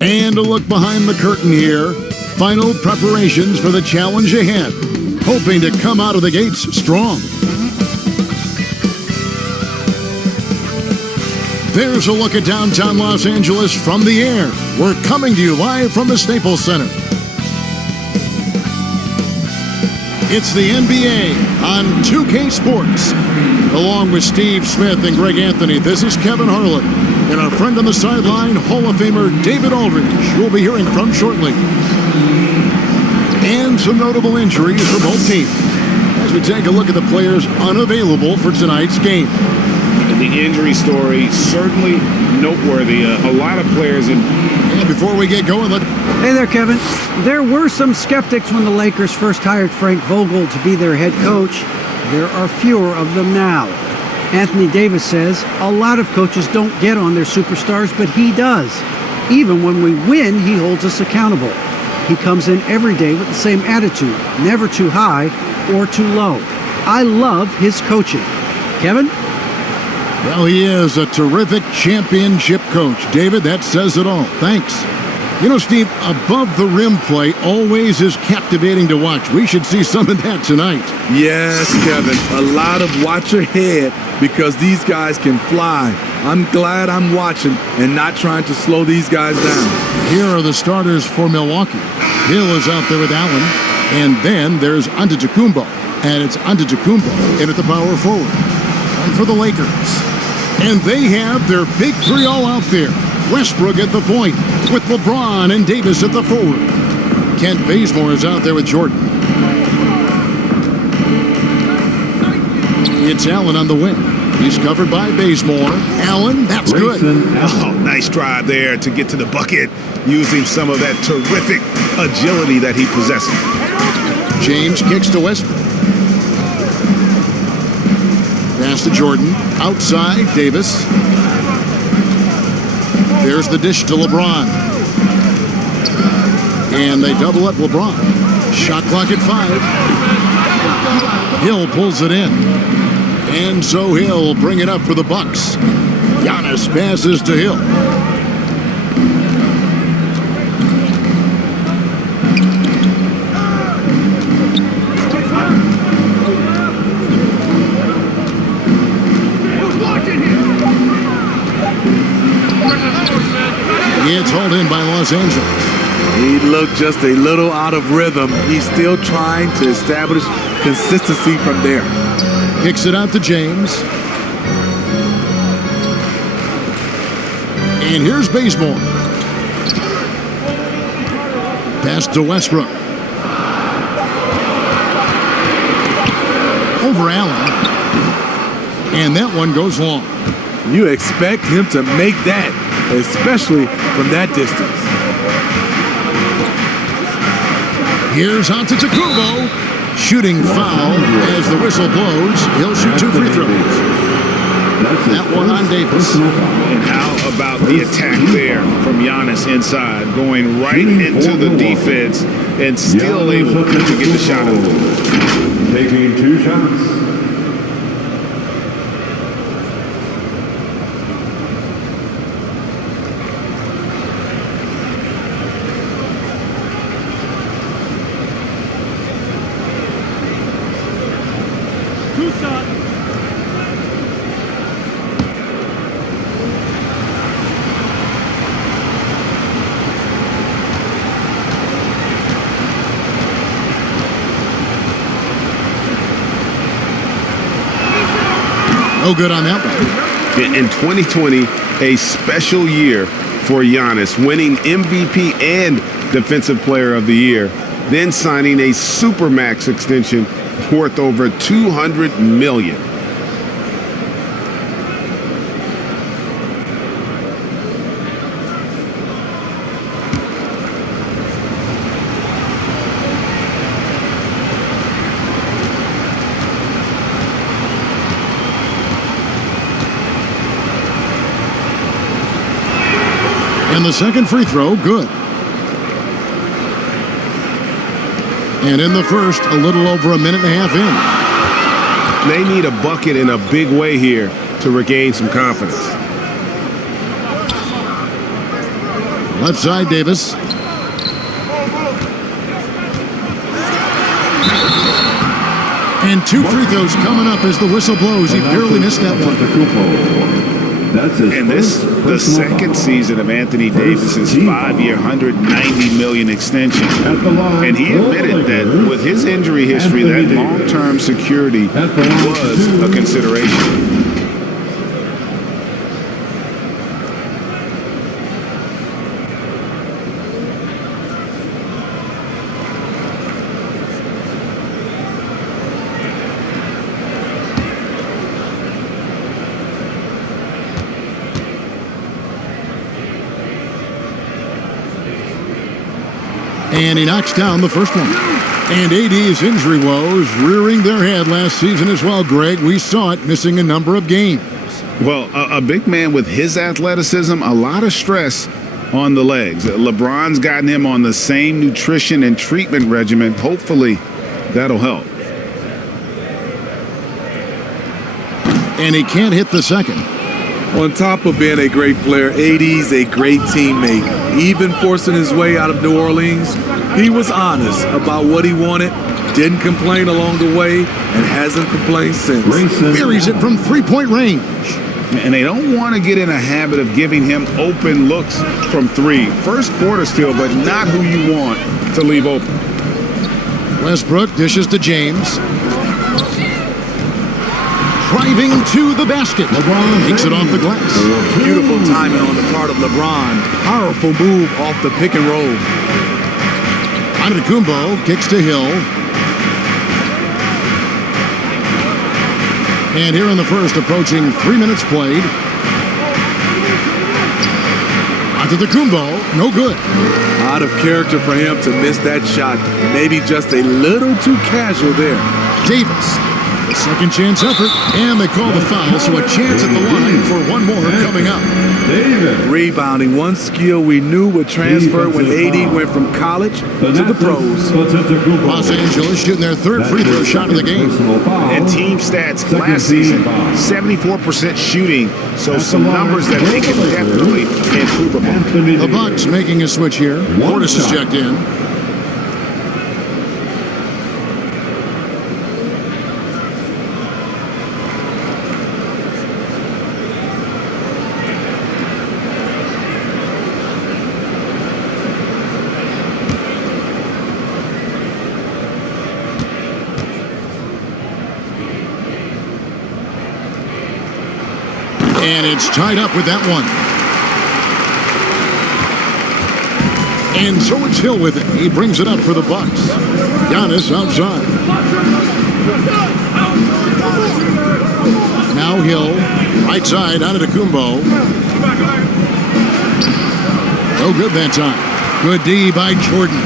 And a look behind the curtain here. Final preparations for the challenge ahead. Hoping to come out of the gates strong. There's a look at downtown Los Angeles from the air. We're coming to you live from the Staples Center. It's the NBA on 2K Sports. Along with Steve Smith and Greg Anthony, this is Kevin Harlan. And our friend on the sideline, Hall of Famer David Aldridge, we'll be hearing from shortly. And some notable injuries for both teams as we take a look at the players unavailable for tonight's game. The injury story certainly noteworthy. A lot of players in. And before we get going, Hey there, Kevin. There were some skeptics when the Lakers first hired Frank Vogel to be their head coach. There are fewer of them now. Anthony Davis says a lot of coaches don't get on their superstars, but he does. Even when we win, he holds us accountable. He comes in every day with the same attitude, never too high or too low. I love his coaching. Kevin? Well, he is a terrific championship coach. David, that says it all. Thanks. You know, Steve, above the rim play always is captivating to watch. We should see some of that tonight. Yes, Kevin. A lot of watch your head because these guys can fly. I'm glad I'm watching and not trying to slow these guys down. Here are the starters for Milwaukee. Hill is out there with Allen. And then there's Antetokounmpo. And it's Antetokounmpo in at the power forward. And for the Lakers. And they have their big three all out there. Westbrook at the point with LeBron and Davis at the forward. Kent Bazemore is out there with Jordan. It's Allen on the wing. He's covered by Bazemore. Allen, that's good. Oh, nice drive there to get to the bucket using some of that terrific agility that he possesses. James kicks to Westbrook. Pass to Jordan. Outside, Davis. There's the dish to LeBron. And they double up LeBron. Shot clock at 5. Hill pulls it in. And so Hill bring it up for the Bucks. Giannis passes to Hill. It's hauled in by Los Angeles. He looked just a little out of rhythm. He's still trying to establish consistency from there. Kicks it out to James. And here's Bazemore. Pass to Westbrook. Over Allen. And that one goes long. You expect him to make that, especially from that distance. Here's Antetokounmpo. Shooting foul as the whistle blows. He'll shoot 2 free throws. That one on Davis. And how about the attack there from Giannis inside, going right into the defense and still able to get the shot up. Taking 2 shots. No good on that one. In 2020, a special year for Giannis, winning MVP and Defensive Player of the Year, then signing a Supermax extension worth over $200 million. And the second free throw, good. And in the first, a little over a minute and a half in. They need a bucket in a big way here to regain some confidence. Left side, Davis. And 2 free throws coming up as the whistle blows. He barely missed that one. And this the second season of Anthony Davis's 5-year, $190 million extension. And he admitted that with his injury history, that long-term security was a consideration. And he knocks down the first one. And AD's injury woes rearing their head last season as well, Greg. We saw it, missing a number of games. Well, a big man with his athleticism, a lot of stress on the legs. LeBron's gotten him on the same nutrition and treatment regimen. Hopefully, that'll help. And he can't hit the second. On top of being a great player, AD's a great teammate. Even forcing his way out of New Orleans, he was honest about what he wanted, didn't complain along the way, and hasn't complained since. Buries it from three-point range. And they don't want to get in a habit of giving him open looks from three. First quarter still, but not who you want to leave open. Westbrook dishes to James. Driving to the basket. LeBron takes it off the glass. Beautiful timing on the part of LeBron. Powerful move off the pick and roll. Antetokounmpo kicks to Hill. And here in the first, approaching 3 minutes played. Antetokounmpo, no good. Out of character for him to miss that shot. Maybe just a little too casual there. Davis. A second chance effort, and they call the foul, so a chance at the line for one more coming up. Rebounding, one skill we knew would transfer when AD went from college to the pros. Los Angeles shooting their third free throw shot of the game. And team stats last season, 74% shooting, so some numbers that they can definitely improve upon. The Bucks making a switch here. Portis is checked in. And it's tied up with that one. And so it's Hill with it. He brings it up for the Bucks. Giannis outside. Now Hill, right side, Antetokounmpo. No good that time. Good D by Jordan.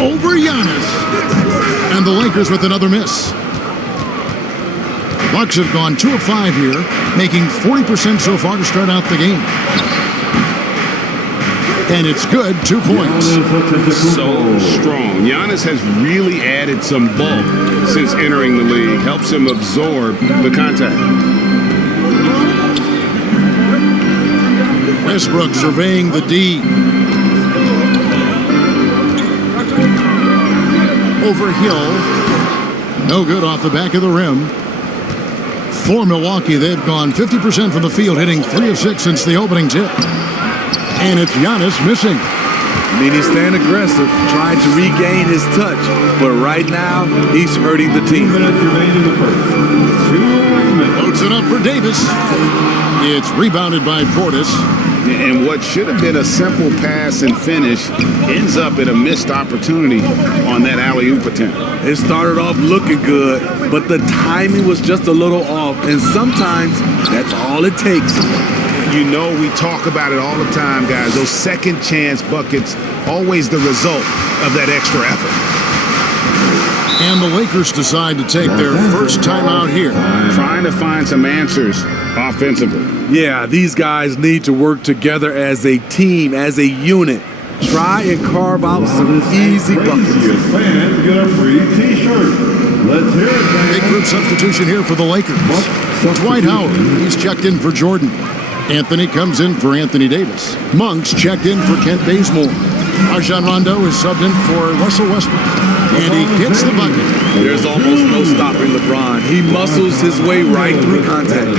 Over Giannis. And the Lakers with another miss. Bucks have gone 2 of 5 here, making 40% so far to start out the game. And it's good, 2 points. So strong. Giannis has really added some bulk since entering the league. Helps him absorb the contact. Westbrook surveying the D. Over Hill. No good off the back of the rim. For Milwaukee, they've gone 50% from the field, hitting 3 of 6 since the opening tip. And it's Giannis missing. I mean, he's staying aggressive, trying to regain his touch. But right now, he's hurting the team. 2 minutes remain in the first. 2 minutes. Loads it up for Davis. It's rebounded by Portis. And what should have been a simple pass and finish ends up in a missed opportunity on that alley-oop attempt. It started off looking good, but the timing was just a little off. And sometimes that's all it takes. You know, we talk about it all the time, guys. Those second chance buckets, always the result of that extra effort. And the Lakers decide to take their first time out here. Trying to find some answers offensively. Yeah, these guys need to work together as a team, as a unit. Try and carve out some easy buckets. Fans get a free T-shirt. Let's hear it, man. Big group substitution here for the Lakers. Dwight Howard, he's checked in for Jordan. Anthony comes in for Anthony Davis. Monk's checked in for Kent Bazemore. Rajon Rondo is subbed in for Russell Westbrook. And he gets the bucket. There's almost no stopping LeBron. He muscles his way right through contact.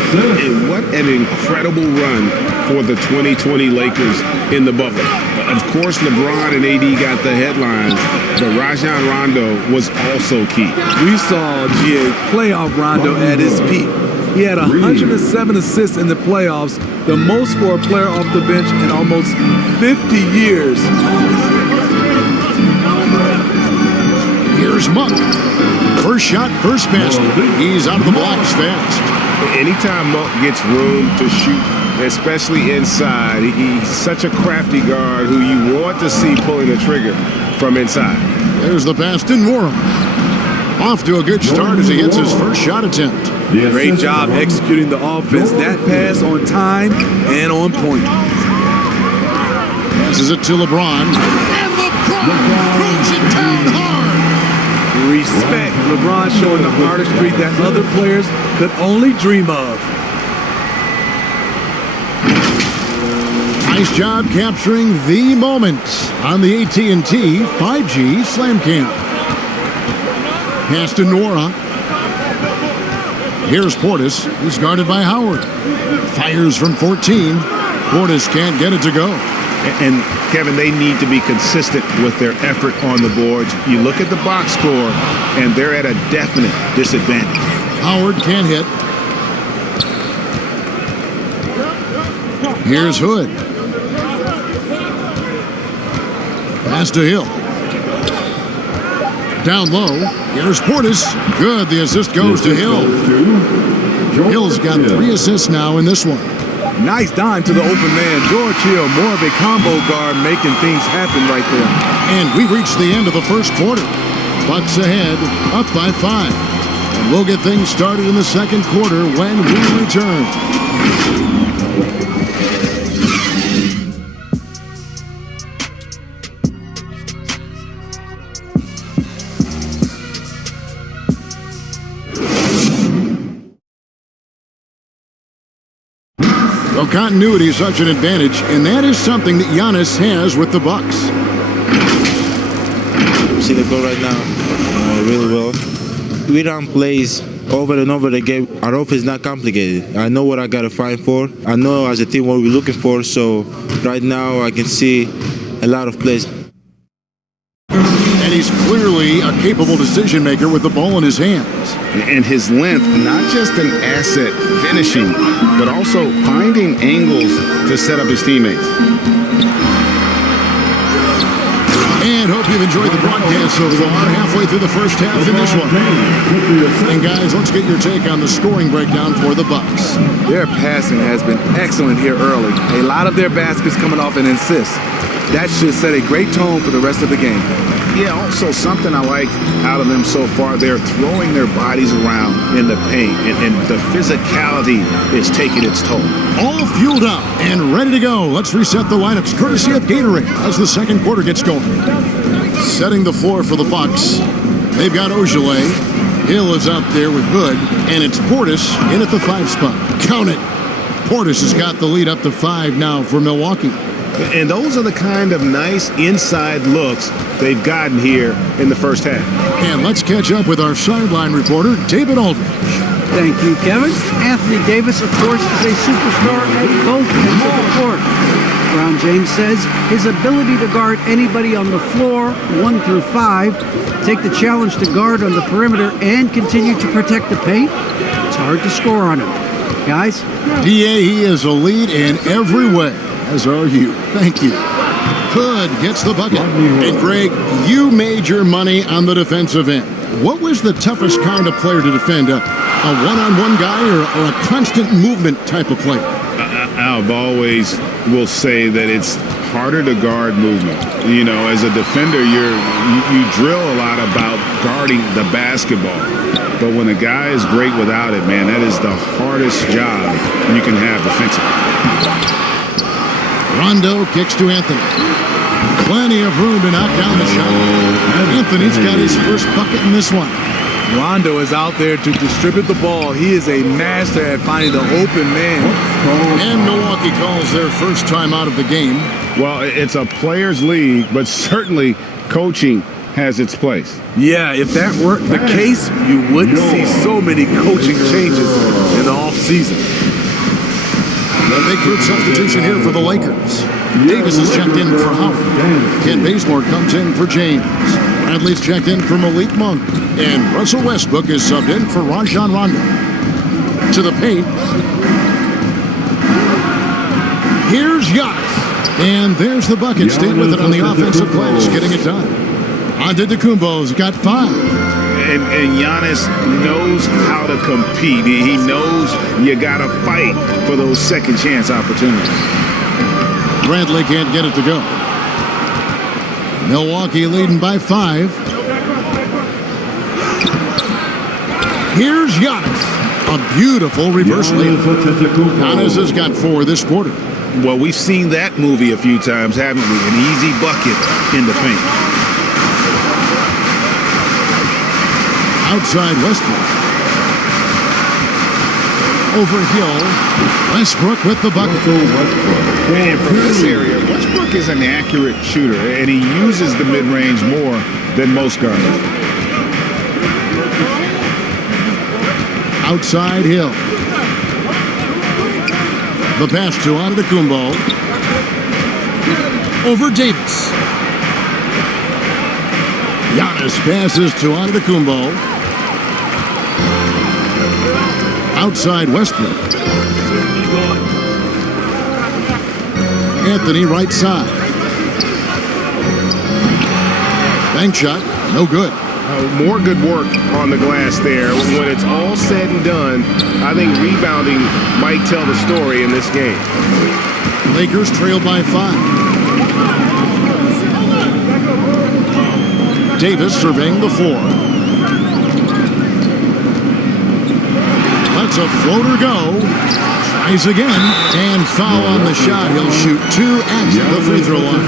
And what an incredible run for the 2020 Lakers in the bubble. Of course, LeBron and AD got the headlines, but Rajon Rondo was also key. We saw GA playoff Rondo at his peak. He had 107 assists in the playoffs, the most for a player off the bench in almost 50 years. Here's Monk. First shot, first basket. He's out of the blocks fast. Anytime Monk gets room to shoot, especially inside, he's such a crafty guard who you want to see pulling the trigger from inside. There's the pass to Nora. Off to a good start as he hits his first shot attempt. Great job executing the offense. That pass on time and on point. Passes it to LeBron. And LeBron throws it down hard. Respect. LeBron showing the artistry that other players could only dream of. Nice job capturing the moment on the AT&T 5G Slam Cam. Pass to Nora. Here's Portis. He's guarded by Howard. Fires from 14. Portis can't get it to go. And Kevin, they need to be consistent with their effort on the boards. You look at the box score, and they're at a definite disadvantage. Howard can't hit. Here's Hood. Pass to Hill. Down low. Here's Portis. Good. The assist goes to Hill. Hill's got 3 assists now in this one. Nice dime to the open man. George Hill, more of a combo guard, making things happen right there. And we've reached the end of the first quarter. Bucks ahead, up by 5. And we'll get things started in the second quarter when we return. Well, continuity is such an advantage, and that is something that Giannis has with the Bucks. See the goal right now, really well. We run plays over and over again. Our offense is not complicated. I know what I got to fight for. I know as a team what we're looking for, so right now I can see a lot of plays. And he's clearly a capable decision maker with the ball in his hands. And his length, not just an asset finishing, but also finding angles to set up his teammates. And hope you've enjoyed the broadcast so far. Halfway through the first half in this one. And guys, let's get your take on the scoring breakdown for the Bucks. Their passing has been excellent here early. A lot of their baskets coming off an assist. That should set a great tone for the rest of the game. Yeah, also something I like out of them so far, they're throwing their bodies around in the paint, and the physicality is taking its toll. All fueled up and ready to go. Let's reset the lineups courtesy of Gatorade as the second quarter gets going. Setting the floor for the Bucks, they've got Ogilvy. Hill is out there with Hood, and it's Portis in at the 5 spot. Count it. Portis has got the lead up to 5 now for Milwaukee. And those are the kind of nice inside looks they've gotten here in the first half. And let's catch up with our sideline reporter, David Aldridge. Thank you, Kevin. Anthony Davis, of course, is a superstar at both ends of the court. LeBron James says his ability to guard anybody on the floor, 1 through 5, take the challenge to guard on the perimeter, and continue to protect the paint, it's hard to score on him. Guys? DA, he is a lead in every way, as are you. Thank you. Hood gets the bucket. And Greg, you made your money on the defensive end. What was the toughest kind of player to defend? A one-on-one guy or a constant movement type of player? I've always will say that it's harder to guard movement. You know, as a defender, you drill a lot about guarding the basketball. But when a guy is great without it, man, that is the hardest job you can have defensively. Rondo kicks to Anthony. Plenty of room to knock down the shot. Anthony's got his first bucket in this one. Rondo is out there to distribute the ball. He is a master at finding the open man. And Milwaukee calls their first time out of the game. Well, it's a players' league, but certainly coaching has its place. Yeah, if that weren't the case, you wouldn't see so many coaching changes in the offseason. A big group substitution here for the Lakers. Davis is checked in for Howard. Kent Bazemore comes in for James. Bradley's checked in for Malik Monk. And Russell Westbrook is subbed in for Rajon Rondo. To the paint. Here's Giannis. And there's the bucket. Stayed with it on the offensive plays, getting it done. Antetokounmpo's got 5. And Giannis knows how to compete. He knows you got to fight for those second chance opportunities. Bradley can't get it to go. Milwaukee leading by 5. Here's Giannis. A beautiful reverse lead. Giannis has got 4 this quarter. Well, we've seen that movie a few times, haven't we? An easy bucket in the paint. Outside Westbrook. Over Hill. Westbrook with the bucket. And from this area, Westbrook is an accurate shooter, and he uses the mid-range more than most guards. Outside Hill. The pass to Antetokounmpo. Over Davis. Giannis passes to Antetokounmpo. Outside Westbrook. Anthony right side. Bank shot, no good. More good work on the glass there. When it's all said and done, I think rebounding might tell the story in this game. Lakers trail by 5. Davis surveying the floor. Lets a floater go. Tries again. And foul on the shot. He'll shoot 2 at the free throw line.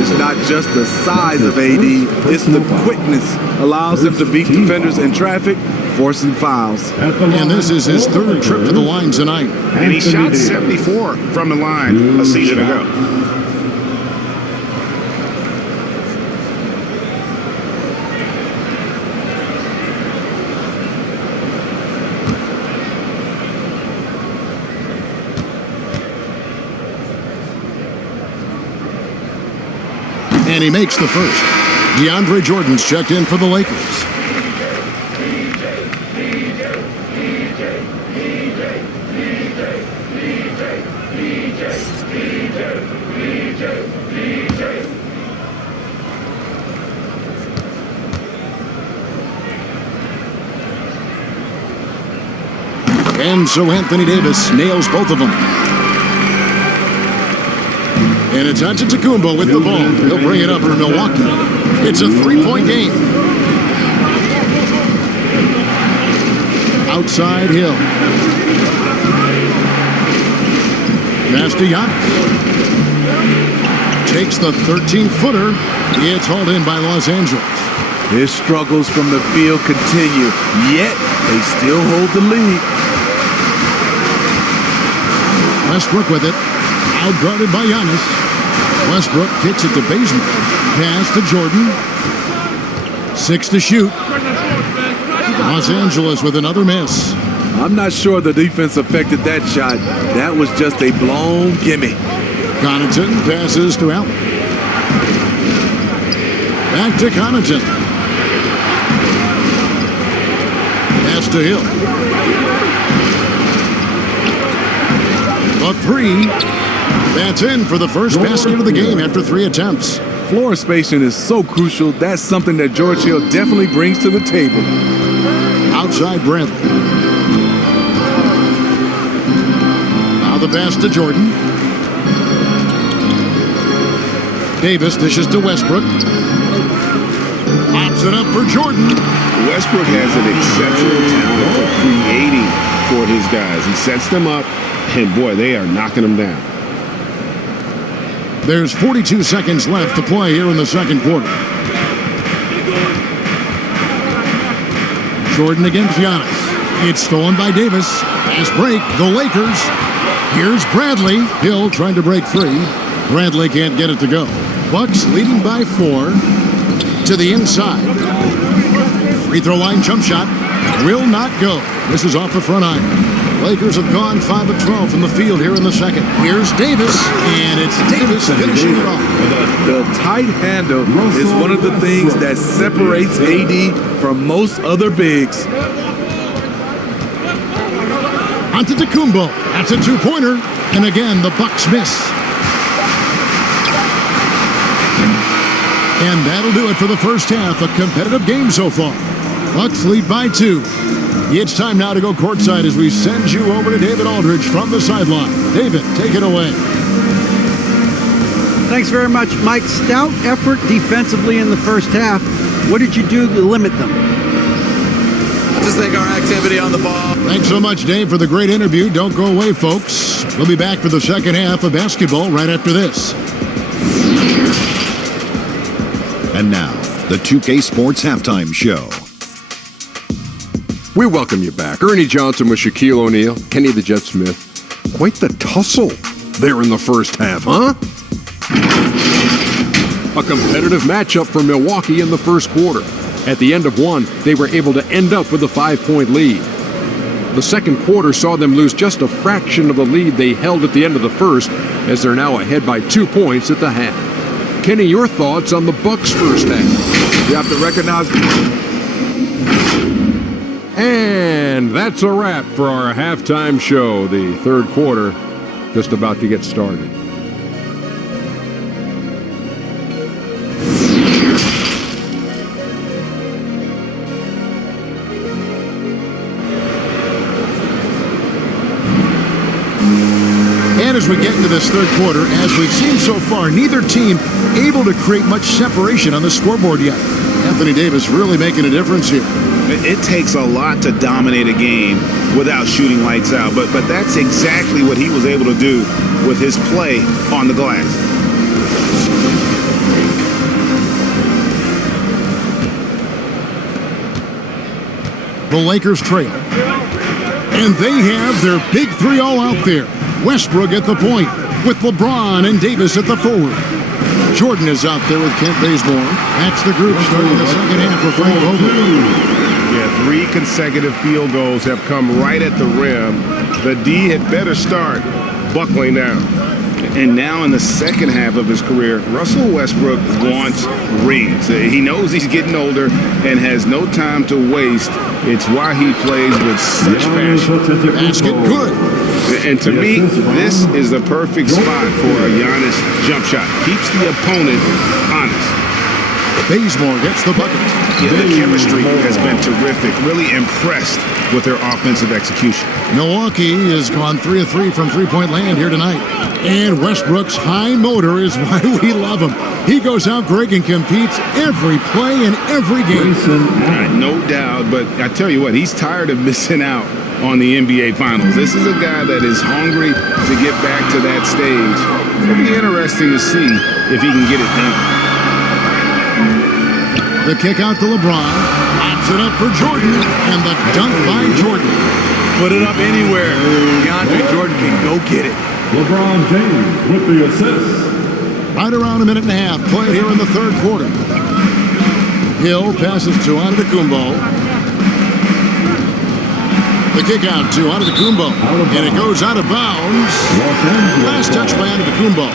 It's not just the size of AD, it's the quickness. Allows him to beat defenders in traffic, forcing fouls. And this is his 3rd trip to the line tonight. And he shot 74 from the line a season ago. And he makes the first. DeAndre Jordan's checked in for the Lakers. And so Anthony Davis nails both of them. And it's Antetokounmpo with the ball. He'll bring it up for Milwaukee. It's a 3-point game. Outside Hill. Pass to Giannis. Takes the 13-footer. It's hauled in by Los Angeles. His struggles from the field continue, yet they still hold the lead. Westbrook with it. Outguarded by Giannis. Westbrook kicks it to Bazemore. Pass to Jordan. 6 to shoot. Los Angeles with another miss. I'm not sure the defense affected that shot. That was just a blown gimme. Connaughton passes to Allen. Back to Connaughton. Pass to Hill. A 3. That's in for the first basket of the game after 3 attempts. Floor spacing is so crucial. That's something that George Hill definitely brings to the table. Outside Bradley. Now the pass to Jordan. Davis dishes to Westbrook. Pops it up for Jordan. Westbrook has an exceptional talent for creating for his guys. He sets them up, and boy, they are knocking them down. There's 42 seconds left to play here in the second quarter. Jordan against Giannis. It's stolen by Davis. Fast break, the Lakers. Here's Bradley. Hill trying to break free. Bradley can't get it to go. Bucks leading by 4 to the inside. Free throw line jump shot will not go. This is off the front iron. Lakers have gone 5 of 12 from the field here in the second. Here's Davis, and it's Davis finishing it off. The tight handle is one of the things that separates AD from most other bigs. Antetokounmpo. That's a two-pointer. And again, the Bucks miss. And that'll do it for the first half. A competitive game so far. Bucks lead by 2. It's time now to go courtside as we send you over to David Aldridge from the sideline. David, take it away. Thanks very much, Mike. Stout effort defensively in the first half. What did you do to limit them? Just think our activity on the ball. Thanks so much, Dave, for the great interview. Don't go away, folks. We'll be back for the second half of basketball right after this. And now, the 2K Sports Halftime Show. We welcome you back. Ernie Johnson with Shaquille O'Neal, Kenny the Jet Smith. Quite the tussle there in the first half, huh? A competitive matchup for Milwaukee in the first quarter. At the end of one, they were able to end up with a 5-point lead. The second quarter saw them lose just a fraction of the lead they held at the end of the first, as they're now ahead by 2 points at the half. Kenny, your thoughts on the Bucks' first half? You have to recognize. And that's a wrap for our halftime show. The third quarter just about to get started. And as we get into this third quarter, as we've seen so far, neither team able to create much separation on the scoreboard yet. Anthony Davis really making a difference here. It takes a lot to dominate a game without shooting lights out, but that's exactly what he was able to do with his play on the glass. The Lakers trail. And they have their big 3 all out there. Westbrook at the point with LeBron and Davis at the forward. Jordan is out there with Kent Bazemore. That's the group starting the second half for Frank Vogel. Yeah, 3 consecutive field goals have come right at the rim. The D had better start buckling down. And now in the second half of his career, Russell Westbrook wants rings. He knows he's getting older and has no time to waste. It's why he plays with such passion. Basket good. And to me, this is the perfect spot for a Giannis jump shot. Keeps the opponent honest. Bazemore gets the bucket. Yeah, the chemistry has been terrific. Really impressed with their offensive execution. Milwaukee has gone 3 of 3 from three-point land here tonight. And Westbrook's high motor is why we love him. He goes out, Greg, and competes every play in every game. No doubt, but I tell you what, he's tired of missing out on the NBA Finals. This is a guy that is hungry to get back to that stage. It'll be interesting to see if he can get it done. The kick out to LeBron. Pops it up for Jordan. And the dunk by Jordan. Put it up anywhere. DeAndre Jordan can go get it. LeBron James with the assist. Right around a minute and a half played here in the third quarter. Hill passes to Antetokounmpo. The kick out to Antetokounmpo. And it goes out of bounds. Last touch by Antetokounmpo.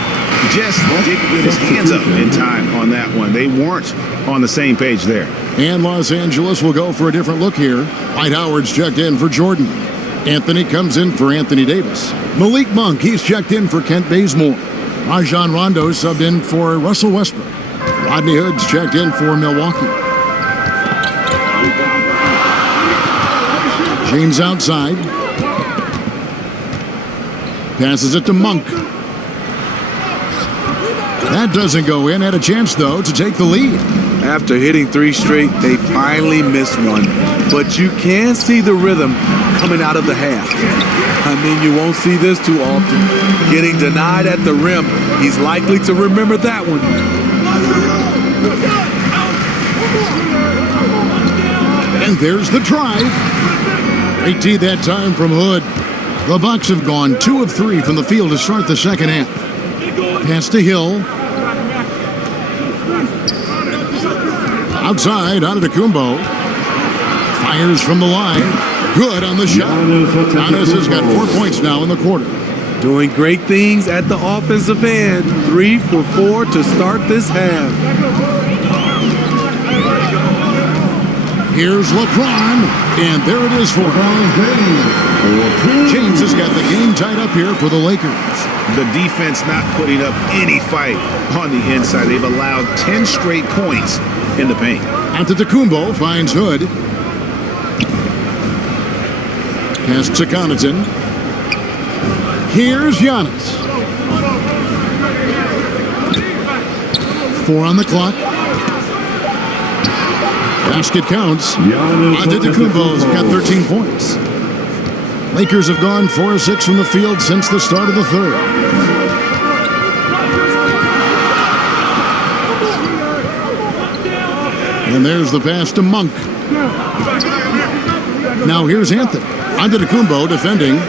Just didn't get his hands up in time on that one. They weren't on the same page there. And Los Angeles will go for a different look here. Dwight Howard's checked in for Jordan. Anthony comes in for Anthony Davis. Malik Monk, he's checked in for Kent Bazemore. Rajon Rondo subbed in for Russell Westbrook. Rodney Hood's checked in for Milwaukee. James outside. Passes it to Monk. That doesn't go in. Had a chance, though, to take the lead. After hitting 3 straight, they finally missed one. But you can see the rhythm coming out of the half. I mean, you won't see this too often. Getting denied at the rim, he's likely to remember that one. And And there's the drive. Great D that time from Hood. The Bucks have gone 2 of 3 from the field to start the second half. Pass to Hill. Outside, Antetokounmpo. Fires from the line. Good on the shot. Giannis has got 4 points now in the quarter. Doing great things at the offensive end. 3 for 4 to start this half. Here's LeBron, and there it is for him. James has got the game tied up here for the Lakers. The defense not putting up any fight on the inside. They've allowed 10 straight points in the paint. Antetokounmpo finds Hood. Pass to Connaughton. Here's Giannis. 4 on the clock. Basket counts. Antetokounmpo's got 13 points. Lakers have gone 4 of 6 from the field since the start of the third. And there's the pass to Monk. Now here's Anthony. Antetokounmpo defending.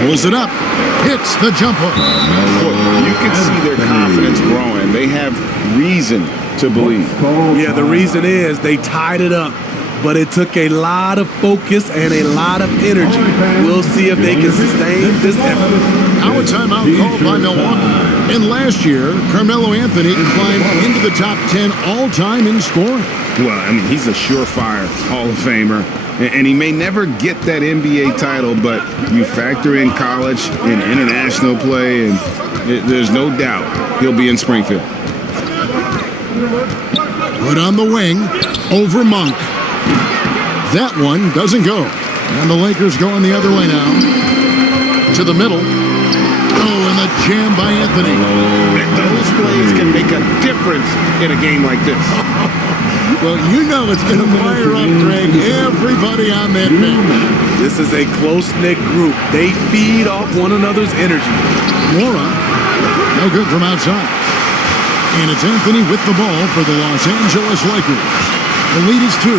Pulls it up. Hits the jump hook. You can see their confidence growing. They have reason to believe. Yeah, the reason is they tied it up, but it took a lot of focus and a lot of energy. We'll see if they can sustain this effort. Now a timeout called by Milwaukee. And last year, Carmelo Anthony climbed into the top 10 all-time in scoring. Well, I mean, he's a surefire Hall of Famer. And he may never get that NBA title, but you factor in college and international play, and there's no doubt he'll be in Springfield. Put on the wing, over Monk. That one doesn't go. And the Lakers going the other way now. To the middle. Oh, and the jam by Anthony. Those plays can make a difference in a game like this. Well, you know it's going to fire up, Greg, everybody on that bench. This is a close-knit group. They feed off one another's energy. Mora, no good from outside. And it's Anthony with the ball for the Los Angeles Lakers. The lead is 2.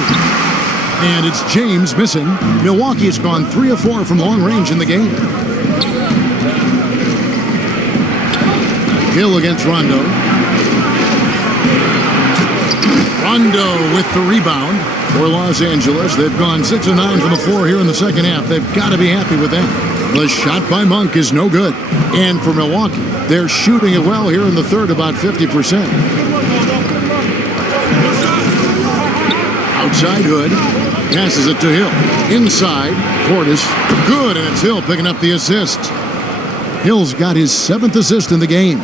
And it's James missing. Milwaukee has gone 3 of 4 from long range in the game. Hill against Rondo. Rondo with the rebound for Los Angeles. They've gone 6 of 9 from the floor here in the second half. They've got to be happy with that. The shot by Monk is no good. And for Milwaukee, they're shooting it well here in the third, about 50%. Outside Hood. Passes it to Hill. Inside, Portis. Good, and it's Hill picking up the assist. Hill's got his 7th assist in the game.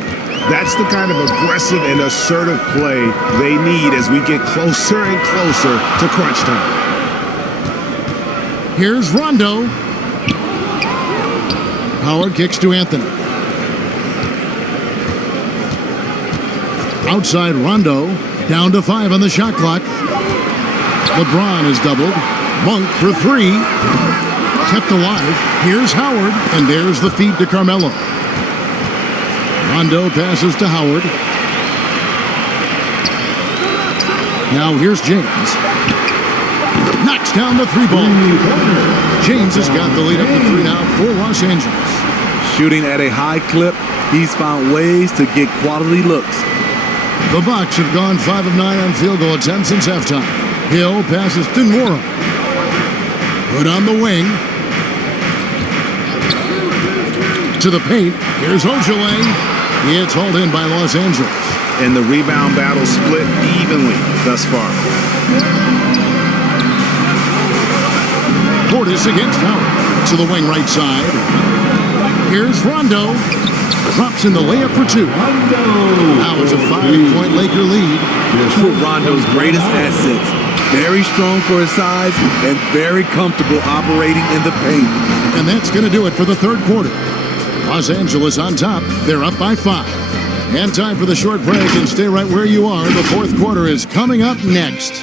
That's the kind of aggressive and assertive play they need as we get closer and closer to crunch time. Here's Rondo. Howard kicks to Anthony. Outside Rondo. Down to 5 on the shot clock. LeBron is doubled. Monk for 3. Kept alive. Here's Howard. And there's the feed to Carmelo. Rondo passes to Howard. Now here's James. Knocks down the 3-ball. James has got the lead up to 3 now for Los Angeles. Shooting at a high clip, he's found ways to get quality looks. The Bucks have gone 5 of 9 on field goal attempts since halftime. Hill passes to Mora. Put on the wing. To the paint. Here's Ojale. It's hauled in by Los Angeles. And the rebound battle split evenly thus far. Portis against Howard. To the wing right side. Here's Rondo. Drops in the layup for 2. Now it's a 5-point Laker lead. Two of Rondo's greatest assets. Very strong for his size and very comfortable operating in the paint. And that's going to do it for the third quarter. Los Angeles on top. They're up by 5. And time for the short break, and stay right where you are. The fourth quarter is coming up next.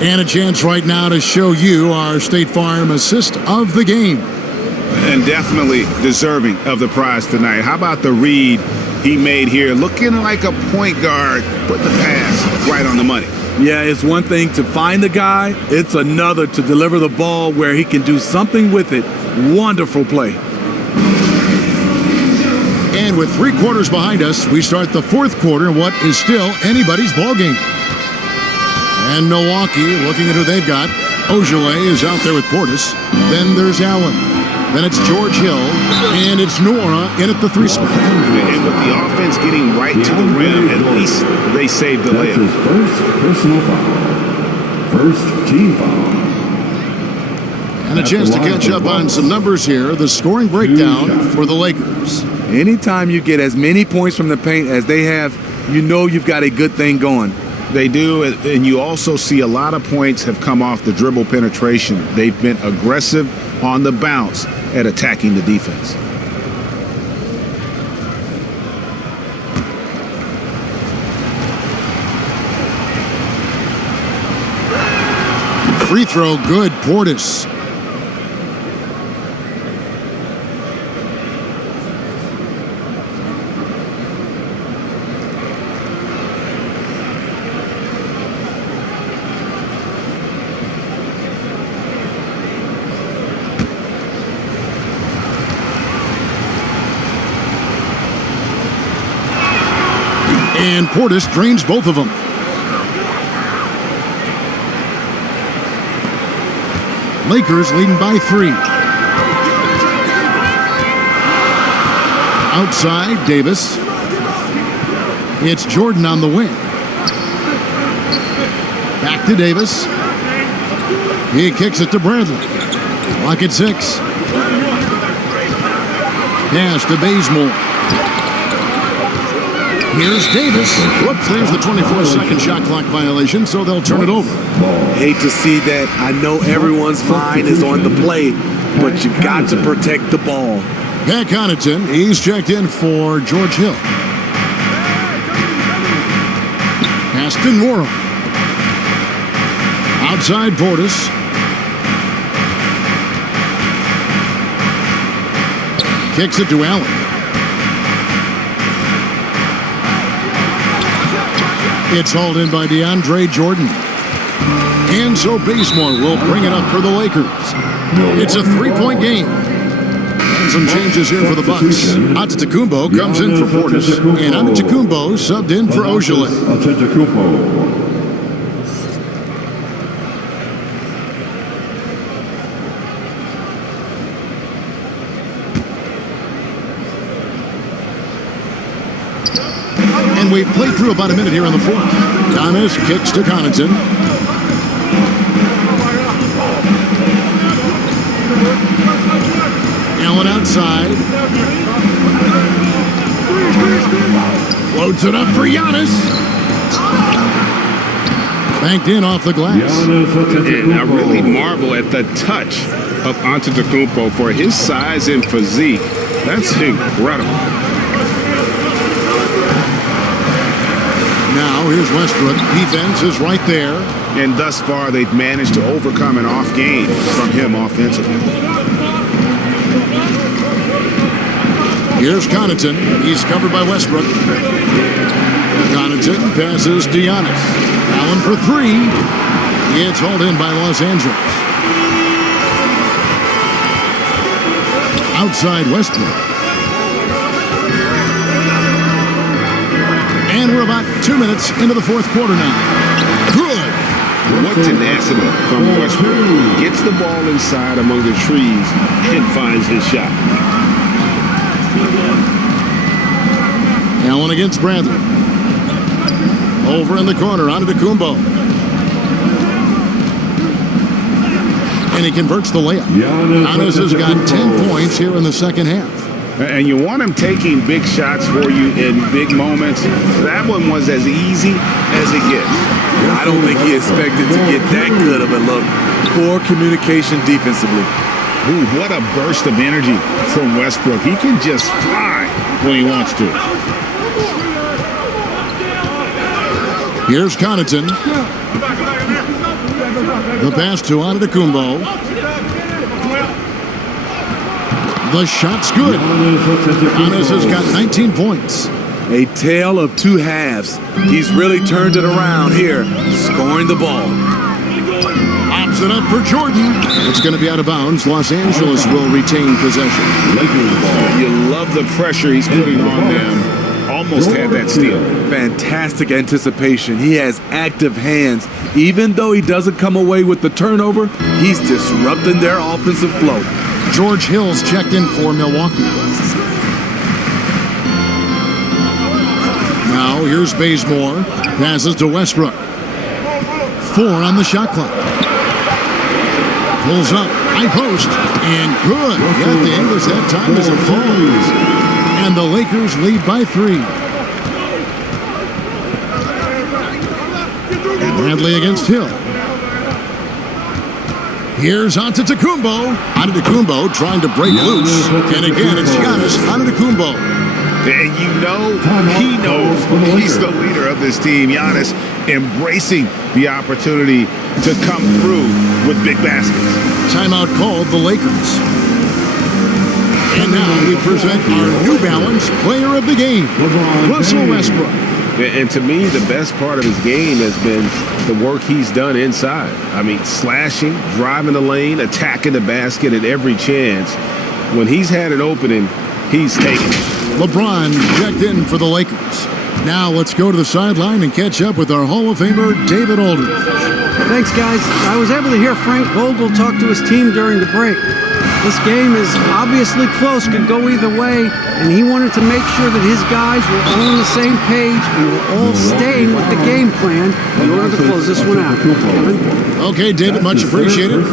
And a chance right now to show you our State Farm assist of the game. And definitely deserving of the prize tonight. How about the read he made here? Looking like a point guard, put the pass right on the money. Yeah, it's one thing to find the guy. It's another to deliver the ball where he can do something with it. Wonderful play. And with 3 quarters behind us, we start the 4th quarter in what is still anybody's ball game. And Milwaukee looking at who they've got. Ogilvy is out there with Portis. Then there's Allen. Then it's George Hill. And it's Nora in at the 3 spot. And with the offense getting right to the rim, at least they saved the layup. That's his first personal foul. First team foul. And a chance to catch up on some numbers here. The scoring breakdown for the Lakers. Anytime you get as many points from the paint as they have, you know you've got a good thing going. They do, and you also see a lot of points have come off the dribble penetration. They've been aggressive on the bounce at attacking the defense. Free throw good, Portis. And Portis drains both of them. Lakers leading by 3. Outside, Davis. It's Jordan on the wing. Back to Davis. He kicks it to Bradley. Clock at 6. Pass to Bazemore. Here's Davis. Whoops, there's the 24-second shot clock violation, so they'll turn it over. Hate to see that. I know everyone's mind is on the play, but you've got to protect the ball. Pat Connaughton, he's checked in for George Hill. Pass to Nora. Outside Portis. Kicks it to Allen. It's hauled in by DeAndre Jordan. And so Bazemore will bring it up for the Lakers. It's a 3-point game. And some changes here for the Bucks. Antetokounmpo comes in for Portis. And Antetokounmpo subbed in for Ogilvy. And we've played through about a minute here in the 4th. Giannis kicks to Connaughton. Allen outside. Floats it up for Giannis. Banked in off the glass. And I really marvel at the touch of Antetokounmpo for his size and physique. That's incredible. Now here's Westbrook. Defense is right there. And thus far, they've managed to overcome an off game from him offensively. Here's Connaughton. He's covered by Westbrook. Connaughton passes to Giannis. Allen for 3. It's hauled in by Los Angeles. Outside Westbrook. And we're about 2 minutes into the 4th quarter now. Good. What tenacity from Westbrook. Gets the ball inside among the trees and finds his shot. Allen against Bradley. Over in the corner, Antetokounmpo. And he converts the layup. Giannis has got 10 points here in the second half. And you want him taking big shots for you in big moments. That one was as easy as it gets. I don't think he expected to get that good of a look. Poor communication defensively. Ooh, what a burst of energy from Westbrook. He can just fly when he wants to. Here's Connaughton. The pass to Antetokounmpo. The shot's good. Giannis has got 19 points. A tale of two halves. He's really turned it around here, scoring the ball. Pops it up for Jordan. It's going to be out of bounds. Los Angeles will retain possession. You love the pressure he's putting on them. Almost had that steal. Fantastic anticipation. He has active hands. Even though he doesn't come away with the turnover, he's disrupting their offensive flow. George Hill's checked in for Milwaukee. Now here's Bazemore. Passes to Westbrook. 4 on the shot clock. Pulls up. High post. And good. Got the English that time as it falls. And the Lakers lead by 3. Bradley against Hill. Here's Antetokounmpo. Antetokounmpo trying to break loose. And again, it's Giannis Antetokounmpo. And you know, he knows he's the leader of this team. Giannis embracing the opportunity to come through with big baskets. Timeout called the Lakers. And now we present our New Balance Player of the Game, Russell Westbrook. And to me, the best part of his game has been the work he's done inside. I mean, slashing, driving the lane, attacking the basket at every chance. When he's had an opening, he's taken it. LeBron checked in for the Lakers. Now let's go to the sideline and catch up with our Hall of Famer, David Aldridge. Thanks, guys. I was able to hear Frank Vogel talk to his team during the break. This game is obviously close, could go either way, and he wanted to make sure that his guys were all on the same page and were all staying with the game plan in order to close this one out. Kevin? Okay, David, much appreciated.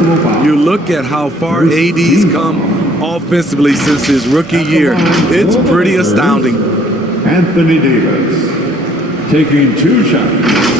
You look at how far AD's come offensively since his rookie year. It's pretty astounding. Anthony Davis taking 2 shots.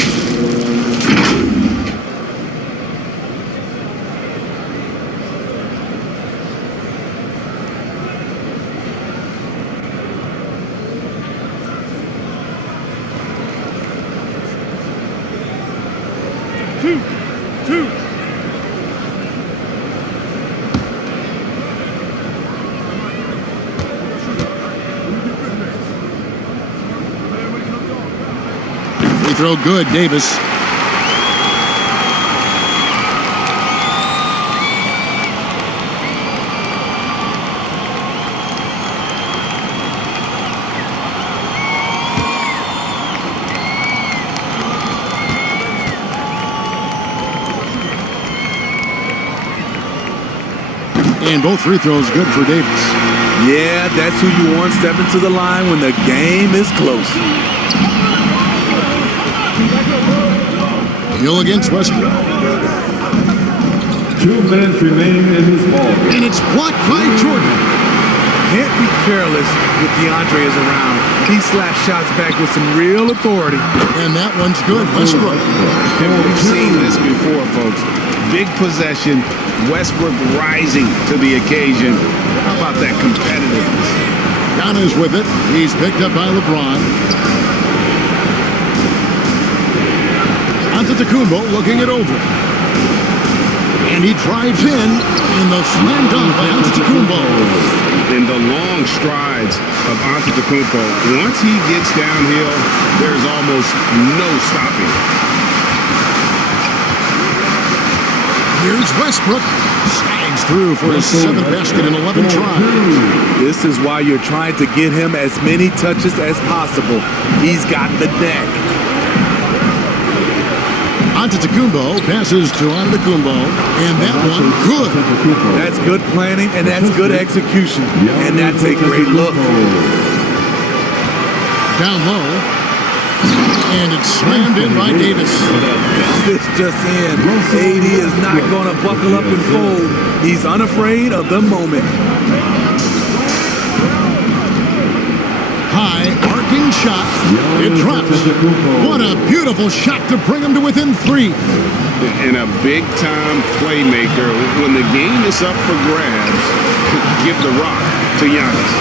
Throw good, Davis. And both free throws good for Davis. Yeah, that's who you want stepping to the line when the game is close. Hill against Westbrook. 2 minutes remaining in this ball. And it's blocked by Jordan. Can't be careless with DeAndre is around. He slaps shots back with some real authority. And that one's good, Westbrook. And we've seen this before, folks. Big possession, Westbrook rising to the occasion. How about that competitiveness? Giannis with it. He's picked up by LeBron. Antetokounmpo looking it over. And he drives in the slam dunk by Antetokounmpo. In the long strides of Antetokounmpo, once he gets downhill, there's almost no stopping. Here's Westbrook. Snags through for his 7th basket in 11 tries. This is why you're trying to get him as many touches as possible. He's got the neck. Antetokounmpo passes to Antetokounmpo, and that one good. That's good planning, and that's good execution, and that's a great look. Down low, and it's slammed in by Davis. This just in. AD is not going to buckle up and fold. He's unafraid of the moment. High arcing shot. It drops. What a beautiful shot to bring him to within 3. And a big-time playmaker. When the game is up for grabs, give the rock to Giannis.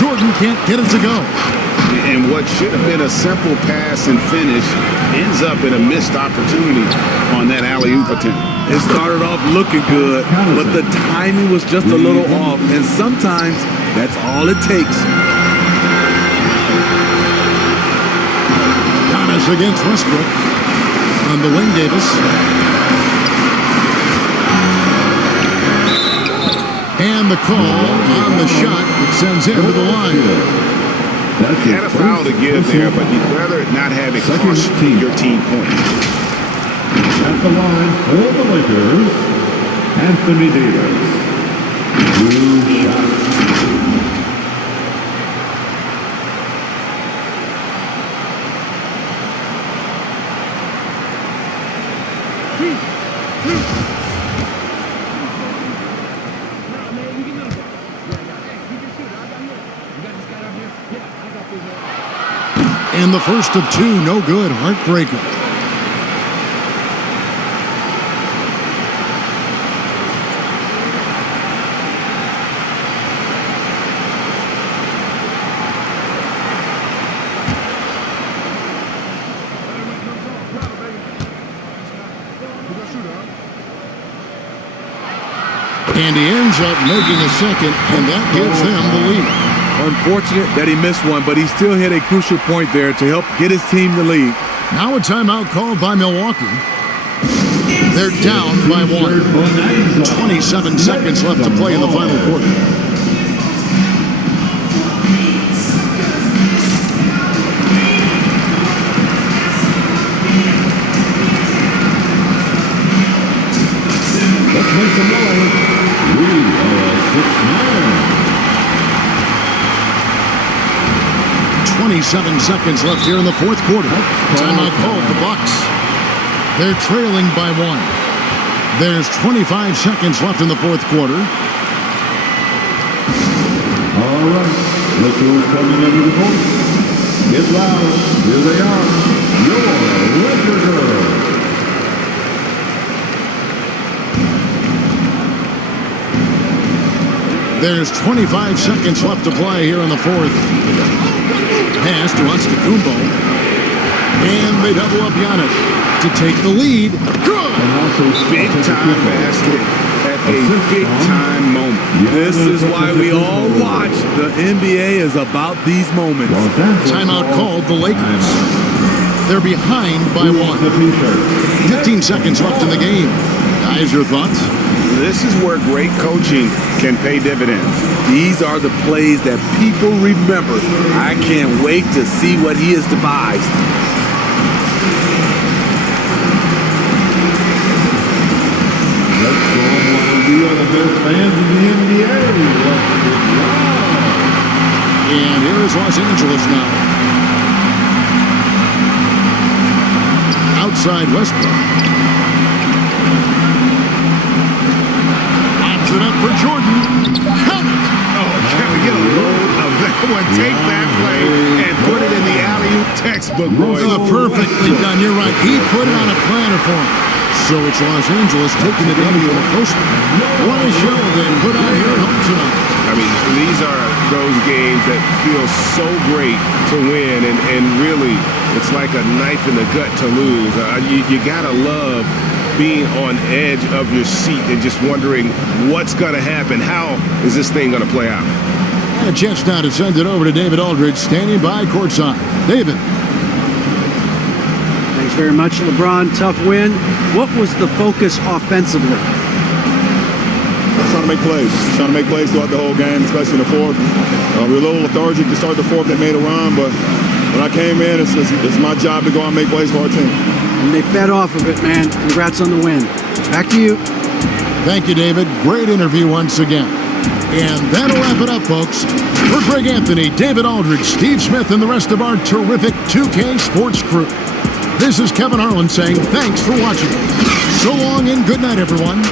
Jordan can't get it to go. And what should have been a simple pass and finish ends up in a missed opportunity on that alley-oop attempt. It started off looking good, but the timing was just a little off, and sometimes that's all it takes. Giannis against Westbrook on the wing, Davis. And the call on the shot that sends him to the line. You had a foul to give there, but you'd rather not have it cost your team points. At the line for the Lakers, Anthony Davis. 2 shots. And the first of 2, no good, heartbreaker. And he ends up making a second, and that gives them the lead. Unfortunate that he missed one, but he still hit a crucial point there to help get his team the lead. Now a timeout called by Milwaukee. They're down by 1. 27 seconds left to play in the final quarter. Let's make some noise. We are a 6-man. 27 seconds left here in the fourth quarter. Timeout called the Bucks. They're trailing by 1. There's 25 seconds left in the fourth quarter. All right. Look who's coming into the court. Get loud. Here they are. Your Laker girls. There's 25 seconds left to play here in the fourth. Pass to Antetokounmpo. And they double up Giannis to take the lead. Good! Big-time basket at a big-time moment. This is why we all watch. The NBA is about these moments. Timeout called the Lakers. They're behind by 1. 15 seconds left in the game. Guys, your thoughts? This is where great coaching can pay dividends. These are the plays that people remember. I can't wait to see what he has devised. Let's go on. We are the best fans in the NBA. And here is Los Angeles now. Outside Westbrook. It up for Jordan. Count it! Oh, can we get a load of that one? Take that play and put it in the alley-oop textbook, boys. Perfectly done. You're right. He put it on a platter for him. So it's Los Angeles taking the W in a close one. What a show they put on here at home tonight. I mean, these are those games that feel so great to win, and really, it's like a knife in the gut to lose. You gotta love being on edge of your seat and just wondering what's going to happen. How is this thing going to play out? And a chance now to send it over to David Aldridge, standing by courtside. David. Thanks very much, LeBron. Tough win. What was the focus offensively? Trying to make plays. Trying to make plays throughout the whole game, especially in the fourth. We were a little lethargic to start the fourth. They made a run, but when I came in, it's my job to go out and make plays for our team. And they fed off of it, man. Congrats on the win. Back to you. Thank you, David. Great interview once again. And that'll wrap it up, folks. For Greg Anthony, David Aldridge, Steve Smith, and the rest of our terrific 2K Sports crew, this is Kevin Harlan saying thanks for watching. So long and good night, everyone.